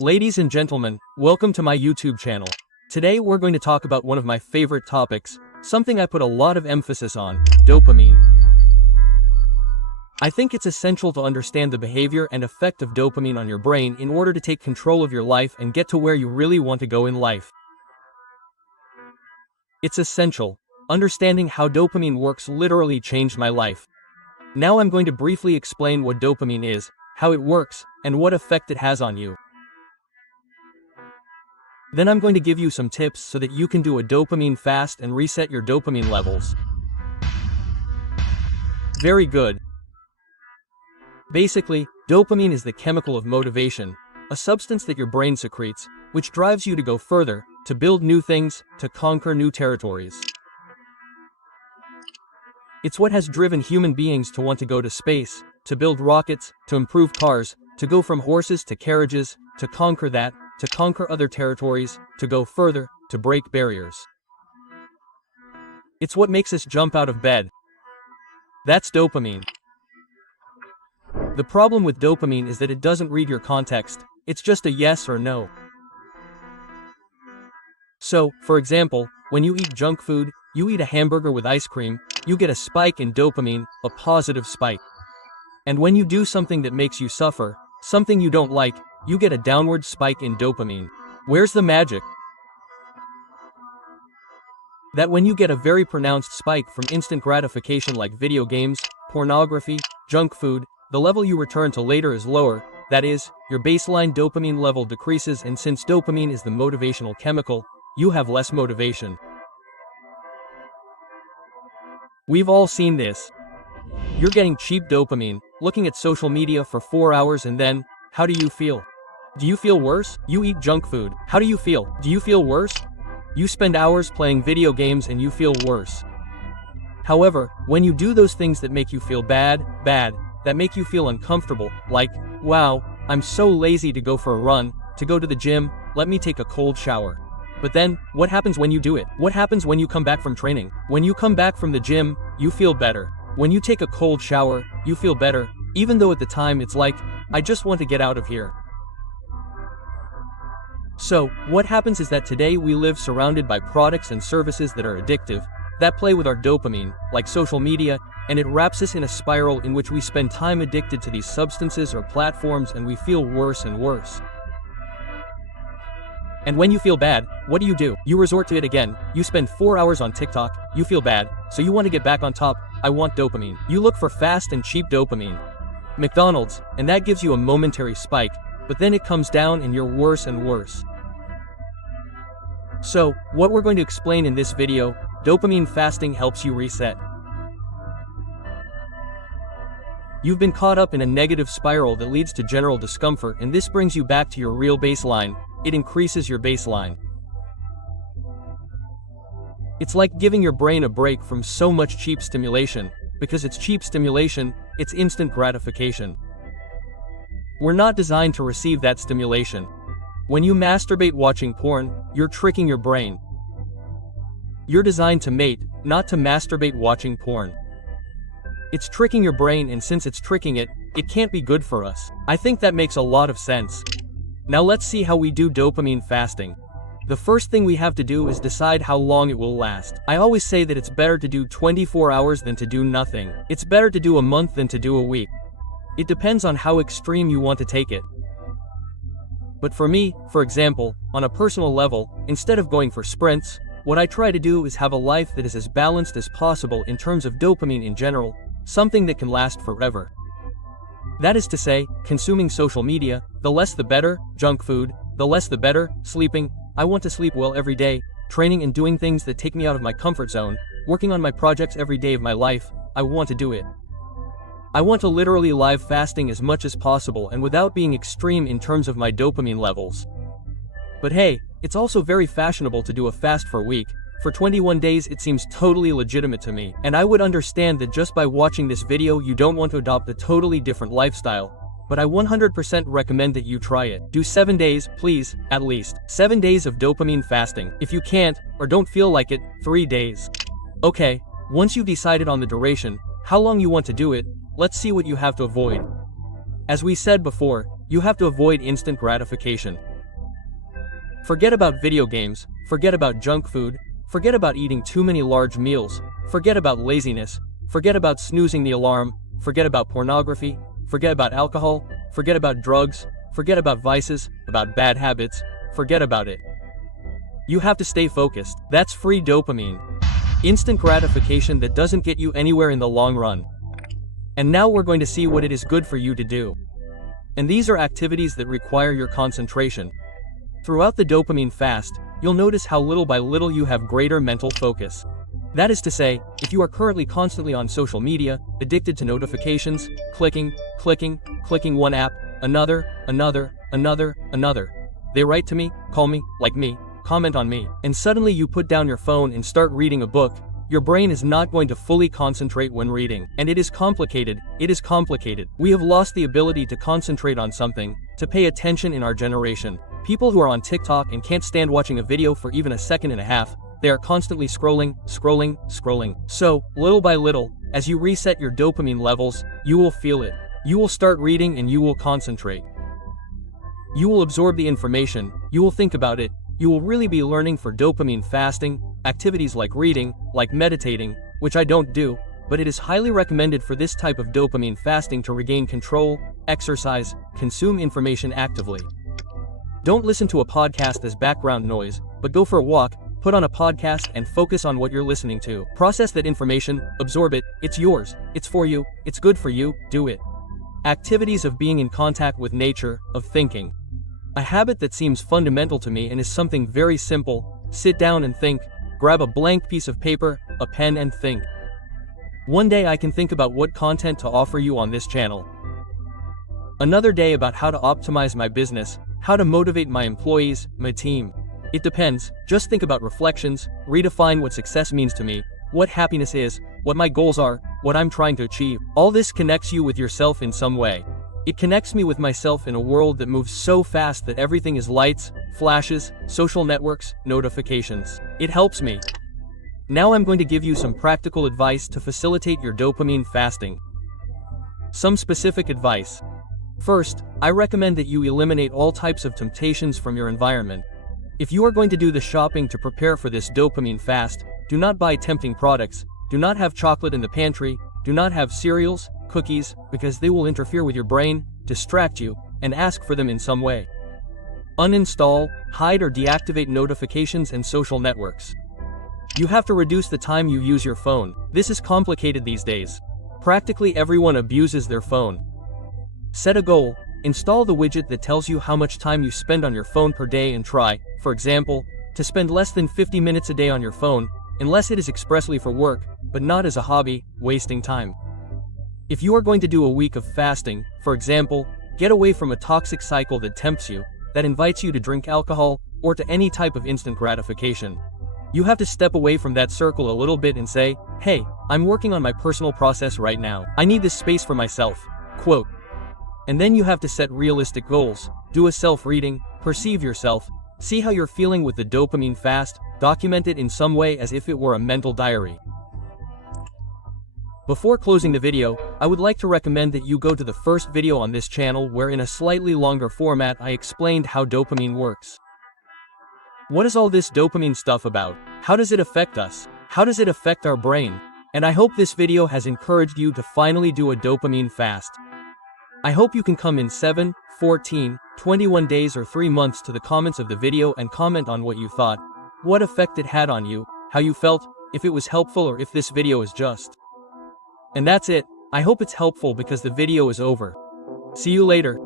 Ladies and gentlemen, welcome to my YouTube channel. Today we're going to talk about one of my favorite topics, something I put a lot of emphasis on, dopamine. I think it's essential to understand the behavior and effect of dopamine on your brain in order to take control of your life and get to where you really want to go in life. It's essential. Understanding how dopamine works literally changed my life. Now I'm going to briefly explain what dopamine is, how it works, and what effect it has on you. Then I'm going to give you some tips so that you can do a dopamine fast and reset your dopamine levels. Very good. Basically, dopamine is the chemical of motivation, a substance that your brain secretes, which drives you to go further, to build new things, to conquer new territories. It's what has driven human beings to want to go to space, to build rockets, to improve cars, to go from horses to carriages, to conquer that, to conquer other territories, to go further, to break barriers. It's what makes us jump out of bed. That's dopamine. The problem with dopamine is that it doesn't read your context, it's just a yes or no. So, for example, when you eat junk food, you eat a hamburger with ice cream, you get a spike in dopamine, a positive spike. And when you do something that makes you suffer, something you don't like, you get a downward spike in dopamine. Where's the magic? That when you get a very pronounced spike from instant gratification like video games, pornography, junk food, the level you return to later is lower, that is, your baseline dopamine level decreases, and since dopamine is the motivational chemical, you have less motivation. We've all seen this. You're getting cheap dopamine, looking at social media for 4 hours, and then, how do you feel? Do you feel worse? You eat junk food. How do you feel? Do you feel worse? You spend hours playing video games and you feel worse. However, when you do those things that make you feel bad, that make you feel uncomfortable, like, wow, I'm so lazy to go for a run, to go to the gym, let me take a cold shower. But then, what happens when you do it? What happens when you come back from training? When you come back from the gym, you feel better. When you take a cold shower, you feel better, even though at the time it's like, I just want to get out of here. So, what happens is that today we live surrounded by products and services that are addictive, that play with our dopamine, like social media, and it wraps us in a spiral in which we spend time addicted to these substances or platforms and we feel worse and worse. And when you feel bad, what do? You resort to it again. You spend 4 hours on TikTok, you feel bad, so you want to get back on top. I want dopamine. You look for fast and cheap dopamine. McDonald's, and that gives you a momentary spike, but then it comes down and you're worse and worse. So, what we're going to explain in this video, dopamine fasting helps you reset. You've been caught up in a negative spiral that leads to general discomfort, and this brings you back to your real baseline. It increases your baseline. It's like giving your brain a break from so much cheap stimulation. Because it's cheap stimulation, it's instant gratification. We're not designed to receive that stimulation. When you masturbate watching porn, you're tricking your brain. You're designed to mate, not to masturbate watching porn. It's tricking your brain, and since it's tricking it, it can't be good for us. I think that makes a lot of sense. Now let's see how we do dopamine fasting. The first thing we have to do is decide how long it will last. I always say that it's better to do 24 hours than to do nothing. It's better to do a month than to do a week. It depends on how extreme you want to take it. But for me, for example, on a personal level, instead of going for sprints, what I try to do is have a life that is as balanced as possible in terms of dopamine in general, something that can last forever. That is to say, consuming social media, the less the better, junk food, the less the better, sleeping, I want to sleep well every day, training and doing things that take me out of my comfort zone, working on my projects every day of my life, I want to do it. I want to literally live fasting as much as possible and without being extreme in terms of my dopamine levels. But hey, it's also very fashionable to do a fast for a week. For 21 days it seems totally legitimate to me, and I would understand that just by watching this video you don't want to adopt a totally different lifestyle. But I 100% recommend that you try it. Do 7 days, please, at least. 7 days of dopamine fasting. If you can't, or don't feel like it, 3 days. Okay, once you've decided on the duration, how long you want to do it, let's see what you have to avoid. As we said before, you have to avoid instant gratification. Forget about video games, forget about junk food, forget about eating too many large meals, forget about laziness, forget about snoozing the alarm, forget about pornography, forget about alcohol, forget about drugs, forget about vices, about bad habits, forget about it. You have to stay focused. That's free dopamine. Instant gratification that doesn't get you anywhere in the long run. And now we're going to see what it is good for you to do. And these are activities that require your concentration. Throughout the dopamine fast, you'll notice how little by little you have greater mental focus. That is to say, if you are currently constantly on social media, addicted to notifications, clicking one app, another, they write to me, call me, like me, comment on me, and suddenly you put down your phone and start reading a book, your brain is not going to fully concentrate when reading. And it is complicated. We have lost the ability to concentrate on something, to pay attention in our generation. People who are on TikTok and can't stand watching a video for even a second and a half, they are constantly scrolling. So, little by little, as you reset your dopamine levels, you will feel it. You will start reading and you will concentrate. You will absorb the information, you will think about it, you will really be learning for dopamine fasting, activities like reading, like meditating, which I don't do, but it is highly recommended for this type of dopamine fasting to regain control, exercise, consume information actively. Don't listen to a podcast as background noise, but go for a walk, put on a podcast and focus on what you're listening to. Process that information, absorb it, it's yours, it's for you, it's good for you, do it. Activities of being in contact with nature, of thinking. A habit that seems fundamental to me and is something very simple, sit down and think, grab a blank piece of paper, a pen and think. One day I can think about what content to offer you on this channel. Another day about how to optimize my business, how to motivate my employees, my team. It depends, just think about reflections, redefine what success means to me, what happiness is, what my goals are, what I'm trying to achieve. All this connects you with yourself in some way. It connects me with myself in a world that moves so fast that everything is lights, flashes, social networks, notifications. It helps me. Now I'm going to give you some practical advice to facilitate your dopamine fasting. Some specific advice. First, I recommend that you eliminate all types of temptations from your environment. If you are going to do the shopping to prepare for this dopamine fast, do not buy tempting products, do not have chocolate in the pantry, do not have cereals, cookies, because they will interfere with your brain, distract you, and ask for them in some way. Uninstall, hide or deactivate notifications and social networks. You have to reduce the time you use your phone. This is complicated these days. Practically everyone abuses their phone. Set a goal, install the widget that tells you how much time you spend on your phone per day and try, for example, to spend less than 50 minutes a day on your phone, unless it is expressly for work, but not as a hobby, wasting time. If you are going to do a week of fasting, for example, get away from a toxic cycle that tempts you, that invites you to drink alcohol, or to any type of instant gratification. You have to step away from that circle a little bit and say, hey, I'm working on my personal process right now. I need this space for myself. Quote. And then you have to set realistic goals, do a self-reading, perceive yourself, see how you're feeling with the dopamine fast, document it in some way as if it were a mental diary. Before closing the video, I would like to recommend that you go to the first video on this channel where in a slightly longer format I explained how dopamine works. What is all this dopamine stuff about? How does it affect us? How does it affect our brain? And I hope this video has encouraged you to finally do a dopamine fast. I hope you can come in 7, 14, 21 days or 3 months to the comments of the video and comment on what you thought, what effect it had on you, how you felt, if it was helpful or if this video is just. And that's it. I hope it's helpful because the video is over. See you later.